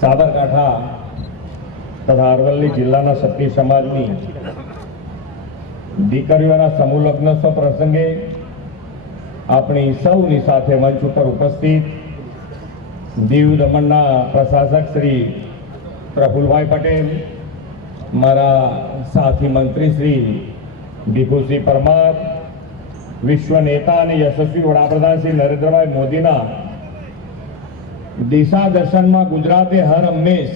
સાબરકાંઠા તથા અરવલ્લી જિલ્લાના ક્ષત્રિય સમાજની દીકરીઓના સમૂહ લગ્નોત્સવ પ્રસંગે આપણી સૌની સાથે મંચ ઉપર ઉપસ્થિત દીવ દમણના પ્રશાસક શ્રી પ્રફુલભાઈ પટેલ, મારા સાથી મંત્રી શ્રી ભીખુસિંહ પરમાર, વિશ્વ નેતા અને યશસ્વી વડાપ્રધાન શ્રી નરેન્દ્રભાઈ મોદીના દિશા દર્શનમાં ગુજરાતે હર હંમેશ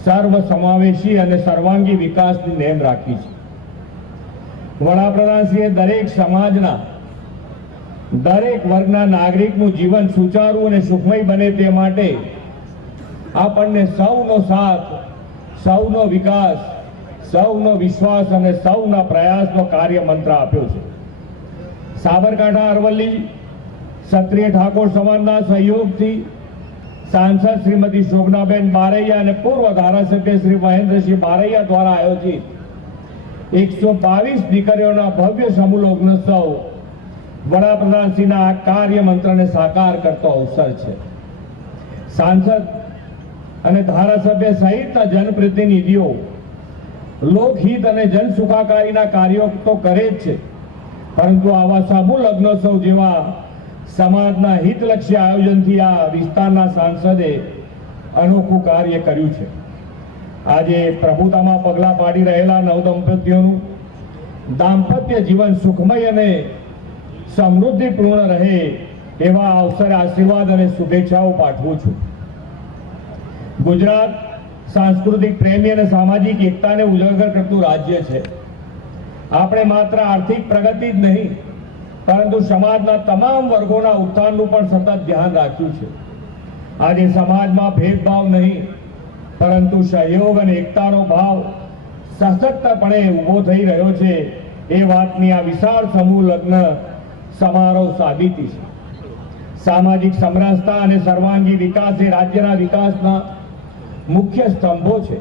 સર્વ સમાવેશી અને સર્વાંગી વિકાસની નેમ રાખી છે. વડાપ્રધાનશ્રીએ દરેક સમાજના દરેક વર્ગના નાગરિકનું જીવન સુચારું અને સુખમય બને તે માટે આપણને સૌનો સાથ, સૌનો વિકાસ, સૌનો વિશ્વાસ અને સૌના પ્રયાસનો કાર્ય મંત્ર આપ્યો છે. સાબરકાંઠા અરવલ્લી ક્ષત્રિય ઠાકોર સમાજના સહયોગથી સાંસદ શ્રીમતી શોભનાબેન બારૈયા અને પૂર્વ ધારાસભ્ય શ્રી મહેન્દ્રસિંહ બારૈયા દ્વારા આયોજિત 122 દીકરીઓના ભવ્ય સમૂહ લગ્નોત્સવ વડાપ્રધાનશ્રીના આ કાર્ય મંત્રને સાકાર કરતો અવસર છે. સાંસદ અને ધારાસભ્ય સહિતના જનપ્રતિનિધિઓ લોકહિત અને જનસુખાકારીના કાર્યો તો કરે જ છે, પરંતુ આવા સમૂહ લગ્નોત્સવ જેવા સમાજના હિતલક્ષી આયોજનથી આ વિસ્તારના સાંસદે અનોખું કાર્ય કર્યું છે. આજે પ્રભુતામાં પગલાં પાડી રહેલા નવદંપતીઓનું દાંપત્ય જીવન સુખમય અને સમૃદ્ધિપૂર્ણ રહે એવા અવસરે આશીર્વાદ અને શુભેચ્છાઓ પાઠવું છું. ગુજરાત સાંસ્કૃતિક પ્રેમી અને સામાજિક એકતાને ઉજાગર કરતું રાજ્ય છે. આપણે માત્ર આર્થિક પ્રગતિ જ નહીં, પરંતુ સમાજના તમામ વર્ગોના ઉત્થાનનું પણ સતત ધ્યાન રાખ્યું છે. આજે સમાજમાં ભેદભાવ નહીં, પરંતુ સહયોગ અને એકતાનો ભાવ સશક્તપણે ઊભો થઈ રહ્યો છે એ વાતની આ વિશાળ સમૂહ લગ્ન સમારોહ સાબિતી છે. સામાજિક સમરસતા અને સર્વાંગી વિકાસ એ રાજ્યના વિકાસના મુખ્ય સ્તંભો છે.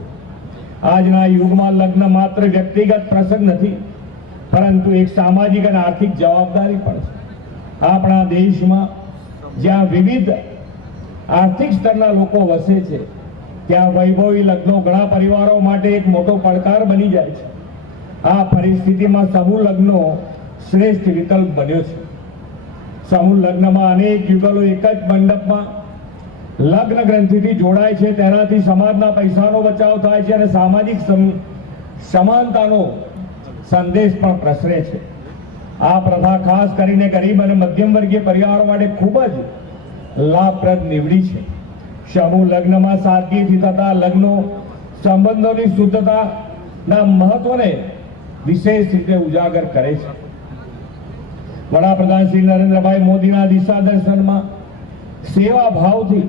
આજના યુગમાં લગ્ન માત્ર વ્યક્તિગત પ્રસંગ નથી, પરંતુ એક સામાજિક અને આર્થિક જવાબદારી પણ છે. આપણા દેશમાં જ્યાં વિવિધ આર્થિક સ્તરના લોકો વસે છે, ત્યાં વૈભવી લગ્નો ઘણા પરિવારો માટે એક મોટો પડકાર બની જાય છે. આ પરિસ્થિતિમાં સમૂહ લગ્નો શ્રેષ્ઠ વિકલ્પ બન્યો છે. સમૂહ લગ્નમાં અનેક યુગલો એક જ મંડપમાં લગ્ન ગ્રંથિથી જોડાય છે. તેનાથી સમાજના પૈસાનો બચાવ થાય છે અને સામાજિક સમાનતાનો સંદેશ પણ પ્રસરે છે. આ પ્રથા ખાસ કરીને ગરીબ અને મધ્યમ વર્ગીય પરિવારો માટે ખૂબ જ લાભપ્રદ નીવડી છે. સમૂહ લગ્નમાં સાદગીથી થતા લગ્નો સંબંધોની શુદ્ધતાના મહત્વને વિશેષ રીતે ઉજાગર કરે છે. વડાપ્રધાન શ્રી નરેન્દ્રભાઈ મોદીના દિશા દર્શનમાં સેવા ભાવથી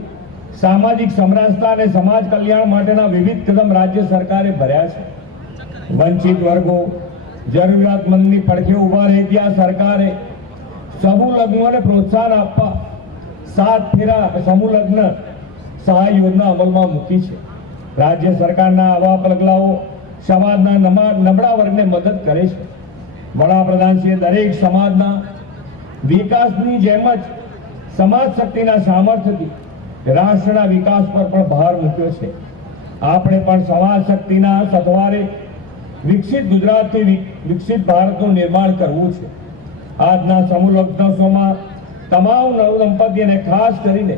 સામાજિક સમરસતા અને સમાજ કલ્યાણ માટેના વિવિધ કદમ રાજ્ય સરકારે ભર્યા છે. વંચિત વર્ગો, જરૂરિયાતમંદની પડખે ઉભા રહે ત્યાં સરકારે સમૂહ લગ્નોને પ્રોત્સાહન આપવા 7 ફેરા સમૂહ લગ્ન સહાય યોજના અમલમાં મૂકી છે. રાજ્ય સરકારના આવા પગલાઓ સમાજના નબળા વર્ગને મદદ કરે છે. વડાપ્રધાનશ્રીએ દરેક સમાજના વિકાસની જેમ જ સમાજ શક્તિના સામર્થ્યથી રાષ્ટ્રના વિકાસ પર પણ ભાર મૂક્યો છે. આપણે પણ સમાજ શક્તિના સથવારે વિકસિત ગુજરાતથી વિકસિત ભારતનું નિર્માણ કરવું છે. આજના સમૂહ લગ્નોત્સવમાં તમામ નવદંપતીને ખાસ કરીને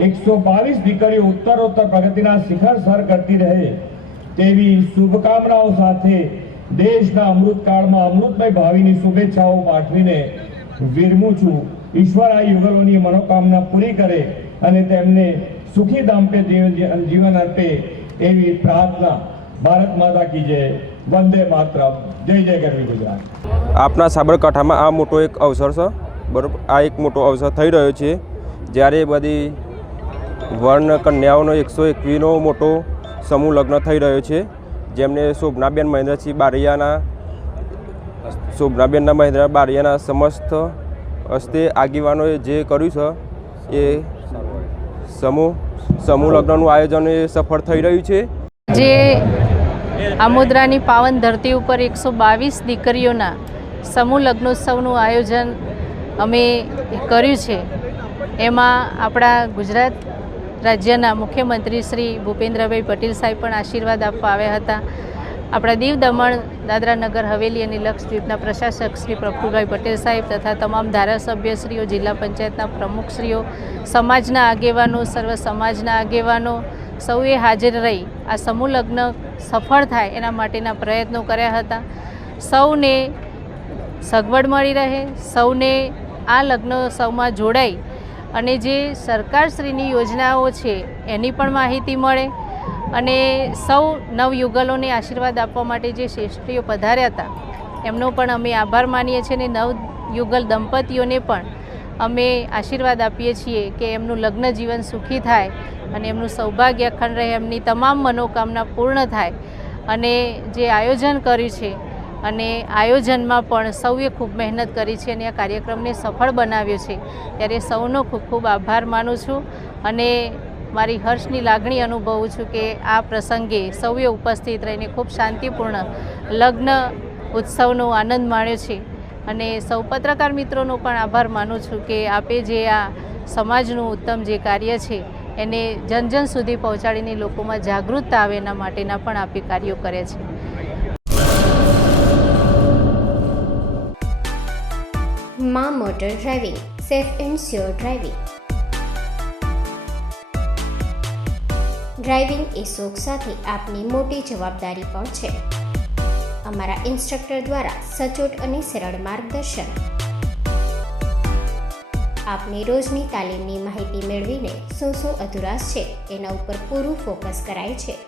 122 દીકરીઓ ઉત્તરોત્તર પ્રગતિના શિખર સર કરતી રહે તેવી શુભકામનાઓ સાથે દેશના અમૃતકાળમાં અમૃતમય ભાવિની શુભેચ્છાઓ પાઠવીને વિરમું છું. ઈશ્વર આ યુગલોની મનોકામના પૂરી કરે અને તેમને સુખી દાંપત્ય જીવન અર્પે એવી પ્રાર્થના. ભારત માતા કી જય. વંદે માતરમ. જય જય ગરવી ગુજરાત. આપના સાબરકાંઠામાં આ મોટો એક અવસર છે, બરાબર. આ એક મોટો અવસર થઈ રહ્યો છે, જ્યારે બધી વર્ણ કન્યાઓનો 121નો મોટો સમૂહ લગ્ન થઈ રહ્યો છે, જેમને શોભનાબેન મહેન્દ્રસિંહ બારૈયાના સમસ્ત હસ્તે આગેવાનોએ જે કર્યું છે એ સમૂહ લગ્નનું આયોજન એ સફળ થઈ રહ્યું છે. જે આમોદરાની પાવન ધરતી ઉપર 122 દીકરીઓના સમૂહ લગ્નોત્સવનું આયોજન અમે કર્યું છે. એમાં આપણા ગુજરાત રાજ્યના મુખ્યમંત્રી શ્રી ભૂપેન્દ્રભાઈ પટેલ સાહેબ પણ આશીર્વાદ આપવા આવ્યા હતા. આપણા દીવ દમણ દાદરા નગર હવેલી અને લક્ષદ્વીપના પ્રશાસક શ્રી પ્રફુલભાઈ પટેલ સાહેબ તથા તમામ ધારાસભ્યશ્રીઓ, જિલ્લા પંચાયતના પ્રમુખશ્રીઓ, સમાજના આગેવાનો, સર્વ સમાજના આગેવાનો સૌએ હાજર રહી આ સમૂહ લગ્ન સફળ થાય એના માટેના પ્રયત્નો કર્યા હતા. સૌને સગવડ મળી રહે, સૌને આ લગ્નોત્સવમાં જોડાઈ અને જે સરકારશ્રીની યોજનાઓ છે એની પણ માહિતી મળે અને સૌ નવયુગલોને આશીર્વાદ આપવા માટે જે શ્રેષ્ઠીઓ પધાર્યા હતા એમનો પણ અમે આભાર માનીએ છીએ અને નવયુગલ દંપતીઓને પણ અમે આશીર્વાદ આપીએ છીએ કે એમનું લગ્ન જીવન સુખી થાય અને એમનું સૌભાગ્ય અખંડ રહે, એમની તમામ મનોકામના પૂર્ણ થાય. અને જે આયોજન કર્યું છે અને આયોજનમાં પણ સૌએ ખૂબ મહેનત કરી છે અને આ કાર્યક્રમને સફળ બનાવ્યો છે ત્યારે સૌનો ખૂબ ખૂબ આભાર માનું છું અને મારી હર્ષની લાગણી અનુભવું છું કે આ પ્રસંગે સૌએ ઉપસ્થિત રહીને ખૂબ શાંતિપૂર્ણ લગ્ન ઉત્સવનો આનંદ માણ્યો છે. અને સૌ પત્રકાર મિત્રોનો પણ આભાર માનું છું કે આપે જે આ સમાજનું ઉત્તમ જે કાર્ય છે એને જન જન સુધી પહોંચાડીને લોકોમાં જાગૃતતા આવે એના માટેના પણ આપે કાર્યો કરે છે. માં motor driving, safe and sure driving. Driving એ શોખ સાથે આપની મોટી જવાબદારી પણ છે. અમારા ઇન્સ્ટ્રક્ટર દ્વારા સચોટ અને સરળ માર્ગદર્શન. આપની રોજની તાલીમની માહિતી મેળવીને શું અધુરાશ છે એના ઉપર પૂરું ફોકસ કરાય છે.